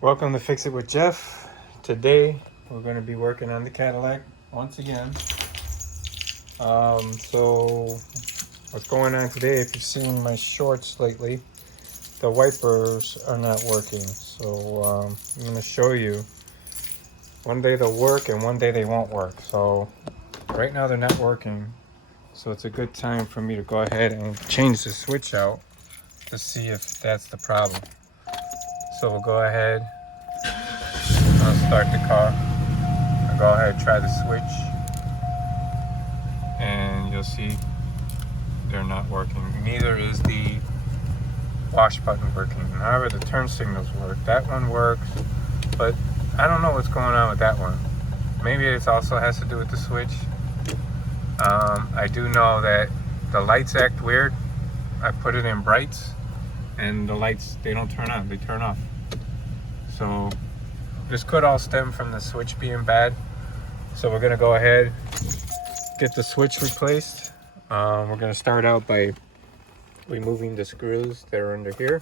Welcome to Fix It with Jeff. Today we're going to be working on the Cadillac once again. So what's going on today, if you've seen my shorts lately, the wipers are not working. So I'm going to show you. One day they'll work and one day they won't work. So right now they're not working. So it's a good time for me to go ahead and change the switch out to see if that's the problem. So we'll go ahead. I'll start the car. I'll go ahead and try the switch. And you'll see they're not working. Neither is the wash button working. However, the turn signals work. That one works, but I don't know what's going on with that one. Maybe it also has to do with the switch. I do know that the lights act weird. I put it in brights and the lights, they don't turn on, they turn off. So this could all stem from the switch being bad. So we're gonna go ahead, get the switch replaced. We're gonna start out by removing the screws that are under here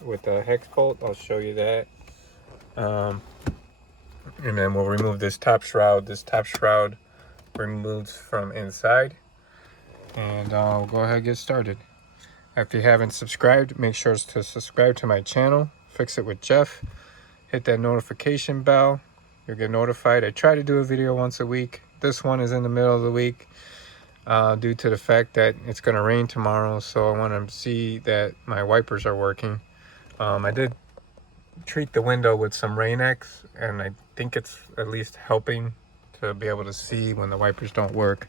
with a hex bolt. I'll show you that. And then we'll remove this top shroud. This top shroud removes from inside. And we'll go ahead and get started. If you haven't subscribed, make sure to subscribe to my channel, Fix It with Jeff. Hit that notification bell. You'll get notified. I try to do a video once a week. This one is in the middle of the week due to the fact that it's going to rain tomorrow. So I want to see that my wipers are working. I did treat the window with some Rain-X, and I think it's at least helping to be able to see when the wipers don't work.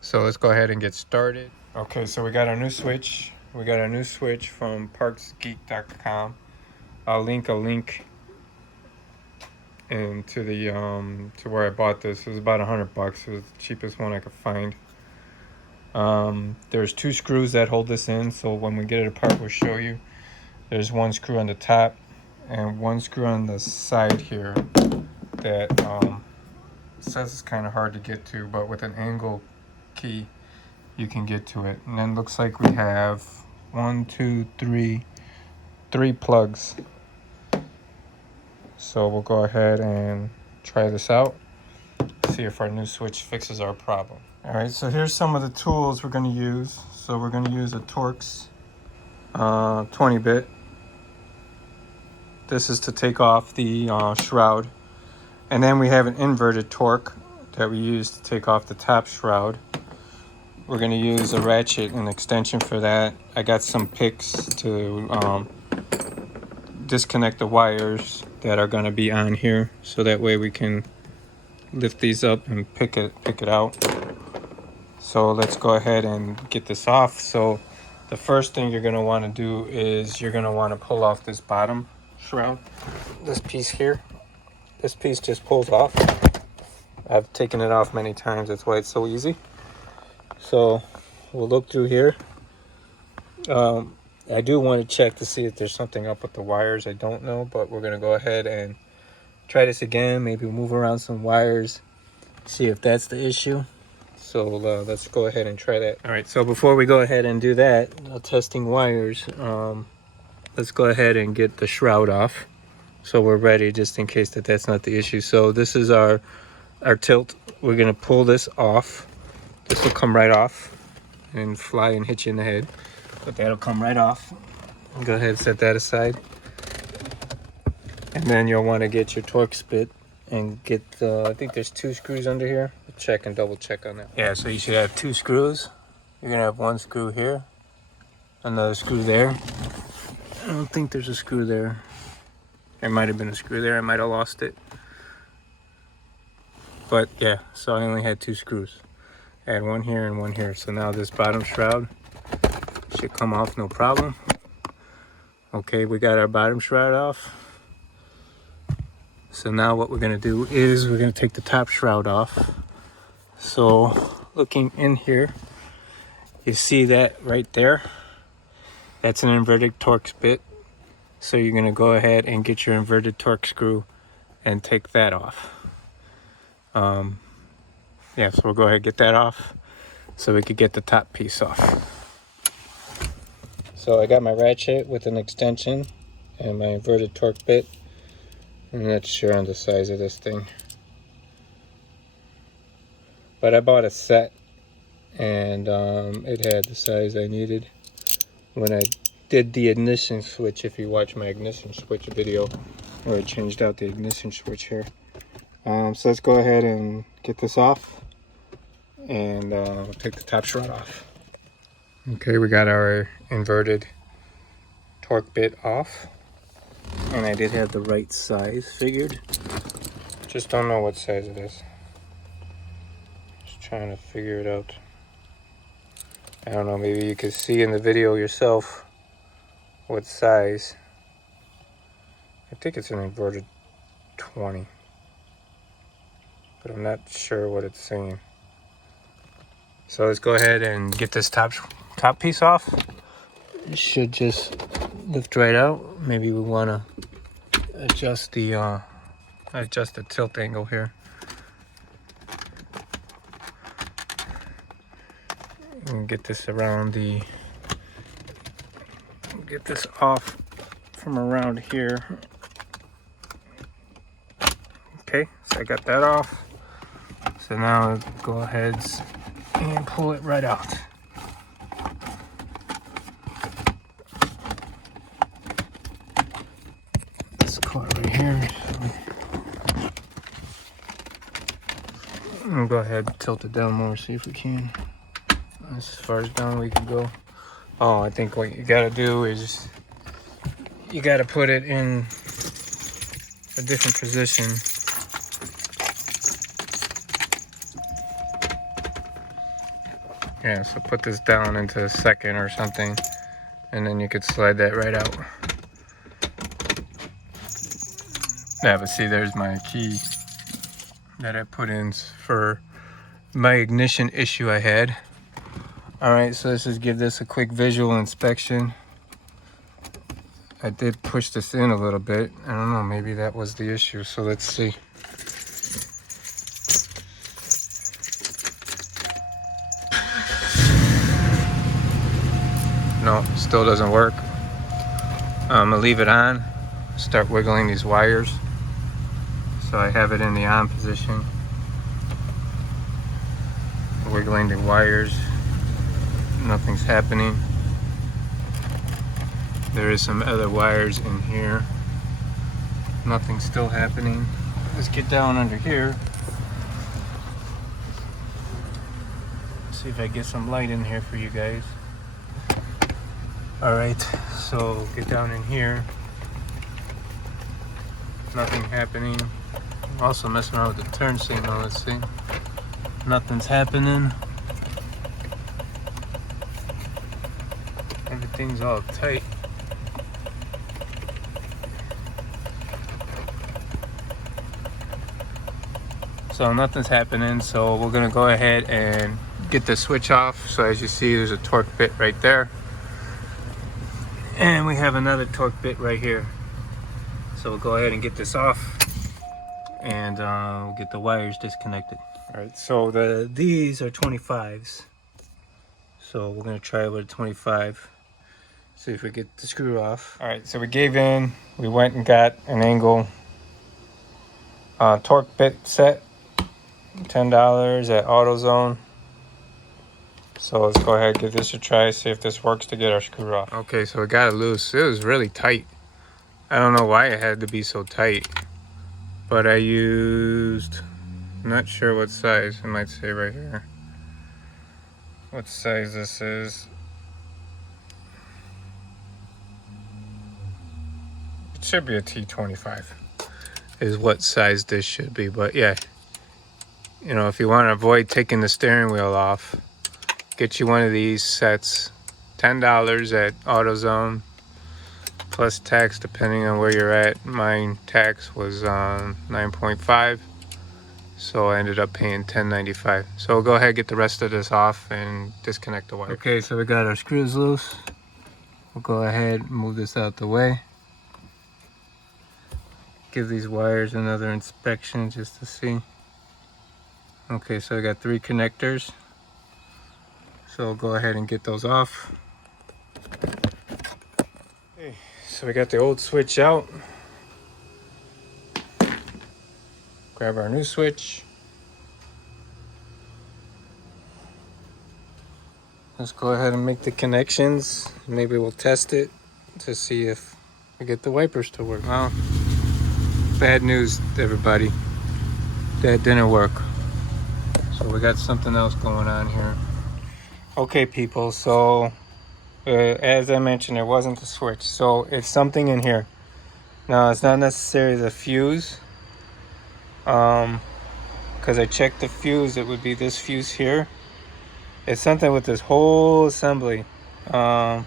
So let's go ahead and get started. Okay, so we got our new switch. We got our new switch from partsgeek.com. I'll link a link into the to where I bought this. It was about $100. It was the cheapest one I could find. There's 2 screws that hold this in, so when we get it apart we'll show you. There's 1 screw on the top and 1 screw on the side here that says it's kind of hard to get to, but with an angle key you can get to it. And then looks like we have 3 plugs. So we'll go ahead and try this out, see if our new switch fixes our problem. All right, so here's some of the tools we're going to use. So we're going to use a Torx 20-bit. This is to take off the shroud. And then we have an inverted torque that we use to take off the top shroud. We're going to use a ratchet and extension for that. I got some picks to disconnect the wires that are going to be on here, so that way we can lift these up and pick it out. So let's go ahead and get this off. So the first thing you're going to want to do is you're going to want to pull off this bottom shroud. This piece here. This piece just pulls off. I've taken it off many times, that's why it's so easy. So we'll look through here. I do want to check to see if there's something up with the wires. I don't know, but we're going to go ahead and try this again. Maybe move around some wires, see if that's the issue. So let's go ahead and try that. All right, so before we go ahead and do that, testing wires, let's go ahead and get the shroud off, so we're ready just in case that's not the issue. So this is our tilt. We're going to pull this off. This will come right off and fly and hit you in the head, but that'll come right off. Go ahead and set that aside. And then you'll want to get your Torx bit and get I think there's 2 screws under here. Check and double check on that. Yeah, so you should have 2 screws. You're gonna have 1 screw here, another screw there. I don't think there's a screw there. There might have been a screw there. I might have lost it. But yeah, so I only had 2 screws. I had 1 here and 1 here. So now this bottom shroud should come off no problem. Okay, we got our bottom shroud off. So now what we're gonna do is we're gonna take the top shroud off. So looking in here, you see that right there? That's an inverted Torx bit. So you're gonna go ahead and get your inverted Torx screw and take that off. Yeah, so we'll go ahead and get that off so we could get the top piece off. So I got my ratchet with an extension and my inverted torque bit. I'm not sure on the size of this thing, but I bought a set, and it had the size I needed when I did the ignition switch. If you watch my ignition switch video, where I changed out the ignition switch here. So let's go ahead and get this off, and we'll take the top shroud off. Okay, we got our inverted torque bit off, and I did have the right size figured. Just don't know what size it is. Just trying to figure it out. I don't know, maybe you could see in the video yourself what size. I think it's an inverted 20, but I'm not sure what it's saying. So let's go ahead and get this top piece off. It should just lift right out. Maybe we want to adjust the tilt angle here. And get this off from around here. Okay, so I got that off. So now go ahead and pull it right out. This caught right here. And go ahead and tilt it down more, see if we can. As far as down we can go. Oh, I think what you gotta do is you gotta put it in a different position. Yeah, so put this down into second or something, and then you could slide that right out. Yeah, but see, there's my key that I put in for my ignition issue I had. Alright, so let's just give this a quick visual inspection. I did push this in a little bit. I don't know, maybe that was the issue, so let's see. No, still doesn't work. I'm gonna leave it on, start wiggling these wires. So I have it in the on position. Wiggling the wires. Nothing's happening. There is some other wires in here. Nothing's still happening. Let's get down under here. See if I get some light in here for you guys. Alright, so get down in here. Nothing happening. I'm also messing around with the turn signal, let's see. Nothing's happening. Everything's all tight. So nothing's happening, so we're gonna go ahead and get the switch off. So as you see, there's a torque bit right there. And we have another torque bit right here. So we'll go ahead and get this off, and we'll get the wires disconnected. All right, so these are 25s. So we're gonna try with a 25. See if we get the screw off. All right, so we gave in. We went and got an angle torque bit set, $10 at AutoZone. So let's go ahead and give this a try, see if this works to get our screw off. Okay, so we got it loose. It was really tight. I don't know why it had to be so tight, but I used, not sure what size, it might say right here what size this is. It should be a T25 is what size this should be, but yeah, you know, if you want to avoid taking the steering wheel off, get you one of these sets, $10 at AutoZone, plus tax depending on where you're at. Mine tax was 9.5, so I ended up paying $10.95. So we'll go ahead and get the rest of this off and disconnect the wire. Okay, so we got our screws loose. We'll go ahead and move this out the way. Give these wires another inspection just to see. Okay, so I got 3 connectors. So we'll go ahead and get those off. Okay, so we got the old switch out. grab our new switch. Let's go ahead and make the connections. Maybe we'll test it to see if we get the wipers to work. Well, bad news, everybody. That didn't work. So we got something else going on here. Okay, people, so as I mentioned, it wasn't the switch. So it's something in here. Now, it's not necessarily the fuse. Because I checked the fuse, it would be this fuse here. It's something with this whole assembly. I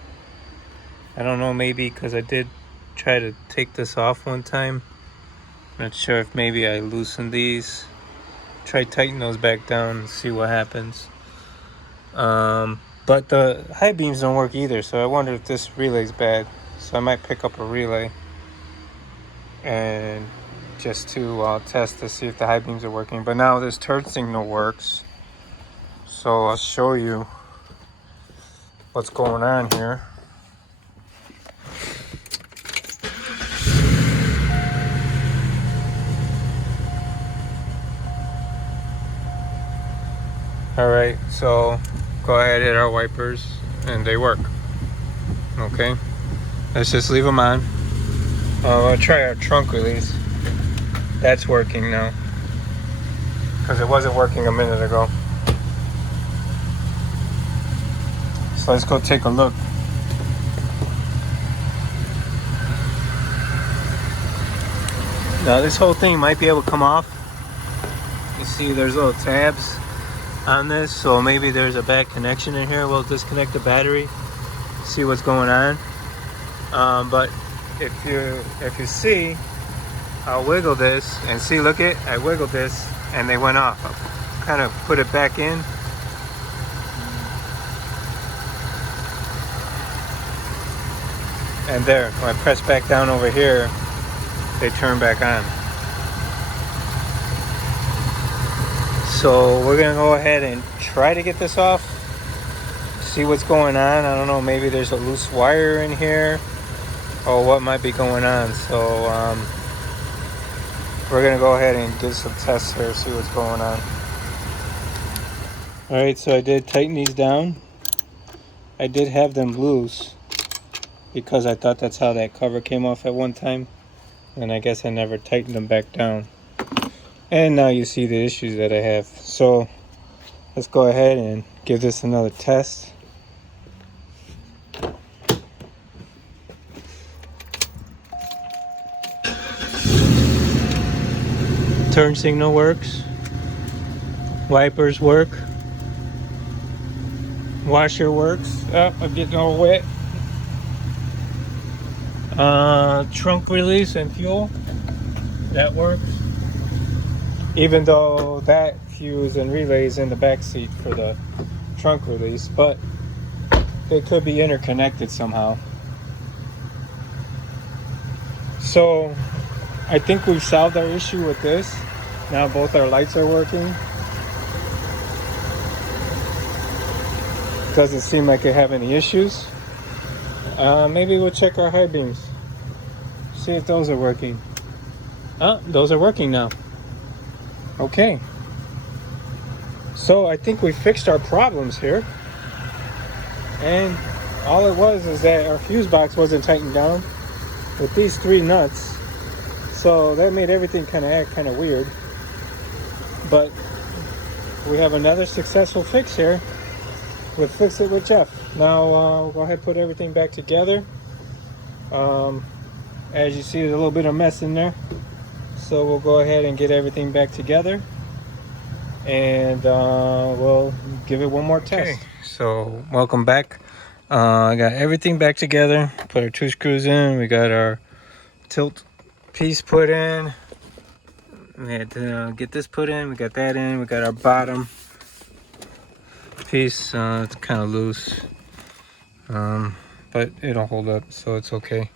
don't know, maybe because I did try to take this off one time. Not sure if maybe I loosened these. Try tighten those back down and see what happens. But the high beams don't work either, so I wonder if this relay's bad. So I might pick up a relay and just to test to see if the high beams are working. But now this turn signal works. So I'll show you what's going on here. Alright, so go ahead, hit our wipers, and they work. Okay, let's just leave them on. We'll try our trunk release. That's working now, because it wasn't working a minute ago. So let's go take a look. Now this whole thing might be able to come off. You see there's little tabs on this, so maybe there's a bad connection in here. We'll disconnect the battery, see what's going on. But if you see, I'll wiggle this and see, look it, I wiggled this and they went off. I'll kind of put it back in. And there, when I press back down over here, they turn back on. So we're gonna go ahead and try to get this off, see what's going on. I don't know, maybe there's a loose wire in here or what might be going on. So we're gonna go ahead and do some tests here, see what's going on. All right, so I did tighten these down. I did have them loose because I thought that's how that cover came off at one time, and I guess I never tightened them back down. And now you see the issues that I have. So let's go ahead and give this another test. Turn signal works. Wipers work. Washer works. Oh, I'm getting all wet. Trunk release and fuel, that works. Even though that fuse and relay is in the back seat for the trunk release, but they could be interconnected somehow. So I think we've solved our issue with this. Now both our lights are working. Doesn't seem like they have any issues. Maybe we'll check our high beams, see if those are working. Those are working now. Okay, so I think we fixed our problems here, and all it was is that our fuse box wasn't tightened down with these 3 nuts, so that made everything act kind of weird. But we have another successful fix here with Fix It with Jeff. Now we'll go ahead and put everything back together. As you see, there's a little bit of mess in there. So we'll go ahead and get everything back together, and we'll give it one more test. Okay, so welcome back. I got everything back together. Put our 2 screws in. We got our tilt piece put in. We had to get this put in. We got that in. We got our bottom piece. It's kind of loose, but it'll hold up, so it's okay.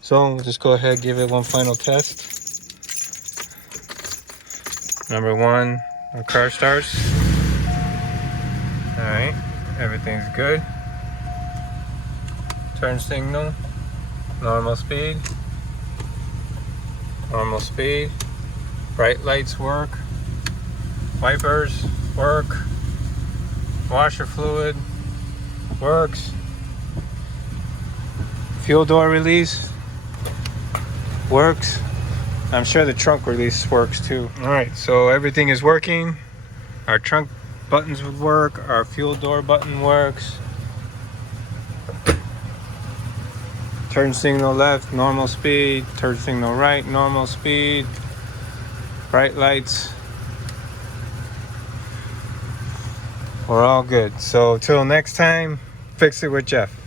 So we'll just go ahead and give it one final test. Number 1, our car starts. All right, everything's good. Turn signal, normal speed, normal speed. Bright lights work. Wipers work. Washer fluid works. Fuel door release works. I'm sure the trunk release works too. Alright, so everything is working. Our trunk buttons would work. Our fuel door button works. Turn signal left, normal speed. Turn signal right, normal speed. Bright lights. We're all good. So till next time, fix it with Jeff.